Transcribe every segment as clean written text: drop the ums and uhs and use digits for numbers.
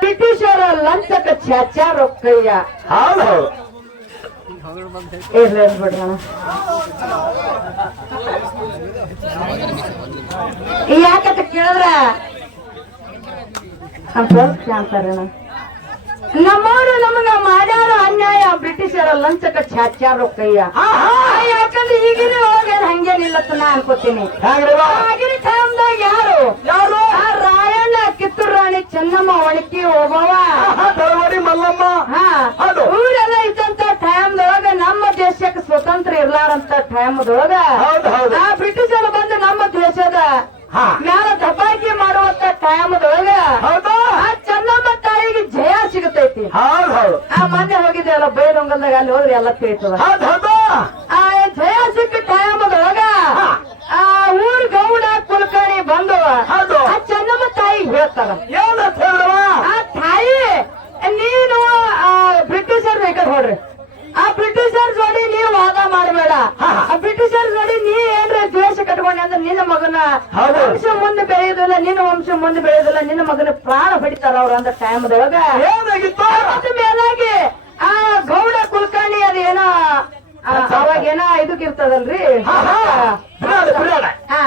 ಬ್ರಿಟಿಷರ ಲಂಚಕ ಚಾಚಾ ರೊಕ್ಕಯ್ಯ ಹೌದು ಇರ್ಲಿ ಬಿಡ್ರಣ. ಯಾಕಂತ ಕೇಳಿದ್ರ ಅಂತಾರಣ ನಮ್ಮವರು ನಮಗ ಮಾಡ್ಯಾರ ಅನ್ಯಾಯ ಬ್ರಿಟಿಷರ ಲಂಚಕ ಚಾಚಾ ರೊಕ್ಕಯ್ಯ. ಯಾಕಂದ್ರೆ ಈಗಿನ ಹೋಗ್ಯಾರ ಹಂಗೇನಿಲ್ಲತ್ತ ನಾ ಅನ್ಕೋತೀನಿ. ಆಗಿನ ಟೈಮ್ದಾಗ ಯಾರು ರಾಯಣ್ಣ ಕಿತ್ತೂರು ರಾಣಿ ಚೆನ್ನಮ್ಮ ಒಣಕಿ ಹೋಗವ ಮಲ್ಲಮ್ಮ ಊರೆಲ್ಲ ಇದ್ದಂತ ಟೈಮ್ದೊಳಗ ನಮ್ಮ ದೇಶಕ್ಕೆ ಸ್ವತಂತ್ರ ಇರ್ಲಾರಂತ ಟೈಮ್ದೊಳಗ ಆ ಬ್ರಿಟಿಷರು ಬಂದು ನಮ್ಮ ದೇಶದ ಮೊನ್ನೆ ಹೋಗಿದ್ದೇವಲ್ಲ ಬೈಲೊಂಗಲ್ದಾಗ ಅಲ್ಲಿ ಹೋದ್ರೆ ಎಲ್ಲ ತಿಳಿತದ ಹೌದ್ ಹೌದು ಆ ಜಯ ಸಿಕ್ಕ ಟೈಮದೊಳಗ ಆ ಊರ್ ಗೌಡ ಕುಲಕರ್ಣಿ ಬಂದು ಹೌದು. ಆ ಚೆನ್ನಮ್ಮ ತಾಯಿ ಹೇಳ್ತಾರ ಏನಂತ ಹೇಳಿದ್ರವ ಆ ತಾಯಿ ನೀನು ಆ ಬ್ರಿಟಿಷರ್ ಬೇಕಾದ ನೋಡ್ರಿ ಆ ಬ್ರಿಟಿಷರ್ ಜೋಡಿ ನೀವು ವಾದ ಮಾಡಬೇಡ ಆ ಬ್ರಿಟಿಷರ್ ಜೋಡಿ ನೀ ಏನ್ರ ದ್ವೇಷ ಕಟ್ಕೊಂಡೆ ಅಂದ್ರೆ ನಿನ್ನ ಮಗನ ಹೌದು. ವಂಶ ಮುಂದೆ ಬೆಳೆಯುದಿಲ್ಲ ನಿನ್ನ ವಂಶ ಮುಂದೆ ಬೆಳೆಯುದಿಲ್ಲ ನಿನ್ನ ಮಗನ ಪ್ರಾಣ ಹೊಡಿತಾರ ಅವ್ರ ಅಂದ ಟೈಮ್ದೊಳಗ ಏನಾಗಿತ್ತು ಮತ್ತೆ ಮೇಲಾಗಿ ಆ ಗೌಡ ಕುಲಕರ್ಣಿ ಅದೇನೋ ಅವಾಗೇನ ಇದಕ್ಕಿರ್ತದಲ್ರಿ ಬಿಡೋಣ ಹಾ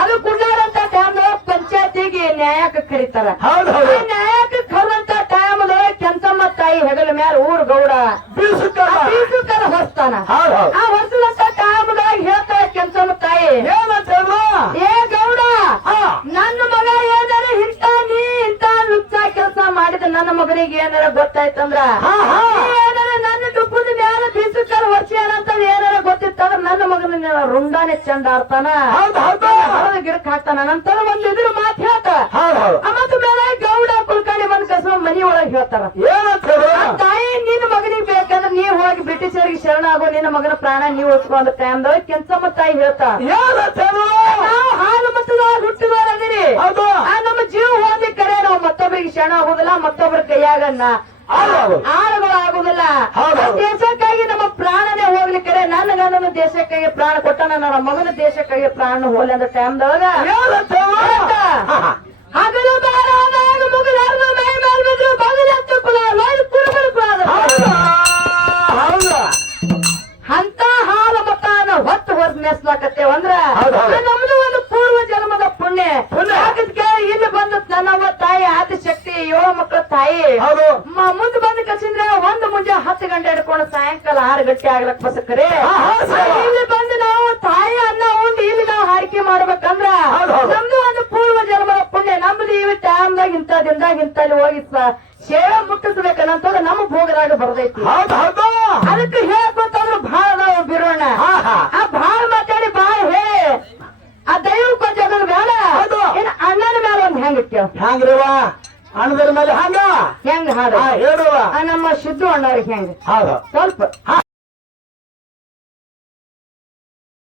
ಅದು ಕುಡ್ಲಾರಂತ ಟೈಮ್ದೊಳಗ ಪಂಚಾಯತಿಗೆ ನ್ಯಾಯಕ್ಕೆ ಕರೀತಾರ ಹೌದ್ ಹೌದು ನ್ಯಾಯಕ್ಕೆ ಕರೆದಂತ ಟೈಮ್ದೊಳಗ ಕೆಂಚಮ್ಮ ತಾಯಿ ಹೆಗಲ ಮ್ಯಾಲ ಊರ್ ಗೌಡ ಬೀಸುಕರ ಹೊಸ್ತಾನ ಹೌದ್ ಹೌದು ಆ ಹೊಸಲಂತ ಟೈಮ್ದಾಗ ಹೇಳ್ತಾಳ ಕೆಂಚಮ್ಮ ತಾಯಿ ಏನಂತ ಹೇಳಿದ್ರು ಏ ಗೌಡ ನನ್ನ ಮಗ ಏನಾರ ಇಂತ ಲುಚ್ಚ ಕೆಲಸ ಮಾಡಿದ ನನ್ನ ಮಗನಿಗೆ ಏನಾರ ಗೊತ್ತಾಯ್ತಂದ್ರ ಏನಾರ ನನ್ನ ಡುಬ್ಬದ ಮ್ಯಾಲ ಬೀಸುಕರ ಹೊಸ್ಯಾನಂತ ಏನಾರ ಗೊತ್ತಿತ್ತಂದ್ರ ನನ್ನ ಮಗನ ರುಂಡಾನೆ ಚಂದ ಆಡ್ತಾನ ಹೌದ್ ಹೌದು ಹೊರದ ಗಿಡಕ್ ಹಾಕ್ತಾನ ನಂತರ ಒಂದ್ ಇದ್ರ ಮಾತು ಹೇಳ್ತ ಹೌದ್ ಹೌದು ಮತ್ತ ಮೇಲೆ ಗೌಡ ಕುಲ್ಕರ್ಣಿ ಬಂದ್ ಕಸ ಮನಿ ಒಳಗ್ ಹೇಳ್ತಾರ ಏನಂತ ಹೇಳಿದ್ರು ತಾಯಿ ನಿನ್ನ ಮಗನಿಗೆ ಬೇಕಂದ್ರೆ ನೀವ್ ಹೋಗಿ ಬ್ರಿಟಿಷರಿಗೆ ಶರಣ ಆಗೋ ನಿನ್ನ ಮಗನ ಪ್ರಾಣ ನೀವ್ ಉಳ್ಸ್ಕೊಂಡ ಟೈಮ್ದಾಗ ಕೆಂಚಮ್ಮ ತಾಯಿ ಹೇಳ್ತಾ ಏನಂತ ಹೇಳಿದ್ರು ನಾವು ಹಾಲು ಮತದೊಳಗ ಹುಟ್ಟಿದವರ ಅದೀರಿ ಹೌದು ನಮ್ಮ ಜೀವ ಹೋಗಿ ಕರೆ ನಾವು ಮತ್ತೊಬ್ಬರಿಗೆ ಶರಣ ಆಗುದಿಲ್ಲ ಮತ್ತೊಬ್ಬರ ಕೈಯಾಗನ್ನ ಆಳುಗಳಾಗುದಿಲ್ಲ ದೇಶಕ್ಕಾಗಿ ನಮ್ಮ ಪ್ರಾಣನೇ ಹೋಗ್ಲಿಕ್ಕರೆ ನನ್ನ ಗಂಡನ ದೇಶಕ್ಕಾಗಿ ಪ್ರಾಣ ಕೊಟ್ಟಾನ ನನ್ನ ಮಗನ ದೇಶಕ್ಕಾಗಿ ಪ್ರಾಣ ಹೋಗ್ಲಿ ಅಂದ ಟೈಮ್ದೊಳಗ ಹಗಲು ಬಾರಾದಾಗ ಮುಗಿದಾರ್ದು ಮೈ ಮೇಲ್ ಬಿದ್ರು ಬಗಲತ್ತು ಕುಲ ನೋಡಿ ಕುರುಬರು ಹೌದು ಅಂತ ಹಾಲ ಮತಾನ ಹೊತ್ತು ಹೊರದ್ ಮೆಸ್ಲಾಕತ್ತೇವಂದ್ರ ಹೌದು, ಹೌದು. ನಮ್ದು ಒಂದು ಪೂರ್ವ ಜನ್ಮದ ಪುಣ್ಯ ಯಾಕಂದ್ರೆ ಇಲ್ಲಿ ಬಂದ ನನ್ನವ್ವ ತಾಯಿ ಆದಿಶಕ್ತಿ 7 ಮಕ್ಕಳ ತಾಯಿ ಹೌದು ಮುಂದೆ ಬಂದ ಕಸಿಂದ್ರೆ ಒಂದು ಮುಂಜಾನೆ 10 ಗಂಟೆ ಹಿಡ್ಕೊಂಡು ಸಾಯಂಕಾಲ 6 ಗಂಟೆ ಆಗ್ಲಕ್ ಬಸಕ್ರೆ ಇಲ್ಲಿ ಬಂದು ನಾವು ತಾಯಿ ಅನ್ನ ಉಂಡು ಇಲ್ಲಿ ನಾವು ಹಾರಿಕೆ ಮಾಡ್ಬೇಕಂದ್ರ ಹೌದು, ಹೌದು. ನಮ್ದು ಒಂದು ಪೂರ್ವ ಜನ್ಮದ ಪುಣ್ಯ ನಮ್ದು ಈ ಟೈಮ್ದಾಗ ಇಂಥದಿಂದಾಗ ಇಂತಲ್ಲಿ ಹೋಗಿ ಸೇವೆ ಮುಟ್ಟಿಸ್ಬೇಕನ್ನಂತಂದ್ರೆ ನಮ್ಮ ಭೋಗದಾಗ ಬರದೈತಿ ಹೌದು ಹೌದು ಅದಕ್ಕೆ ಹೇಳ್ಕೊತಂದ್ರು ಭಾಳ ನಾವು ಬಿರೋಣ ಆ ಭಾಳ ಮಾತಾಡಿ ಭಾಳ ಹೇಳಿ ಆ ದೈವ ಕೊಂಚಗಳು ಬೇಡ ಹೌದು. ಏನ್ ಅಣ್ಣನ ಮೇಲೆ ಒಂದ್ ಹೆಂಗ್ ಇಟ್ಟೇವ್ ಹ್ಯಾಂಗ್ರಿವ ಅಣ್ಣದ್ರ ಮೇಲೆ ಹಂಗ ಹೆಂಗ್ ಹಾಡು ಹೇಳುವ ಆ ನಮ್ಮ ಸಿದ್ದು ಅಣ್ಣವ್ರಿಗೆ ಹೆಂಗ್ ಹೌದು ಸ್ವಲ್ಪ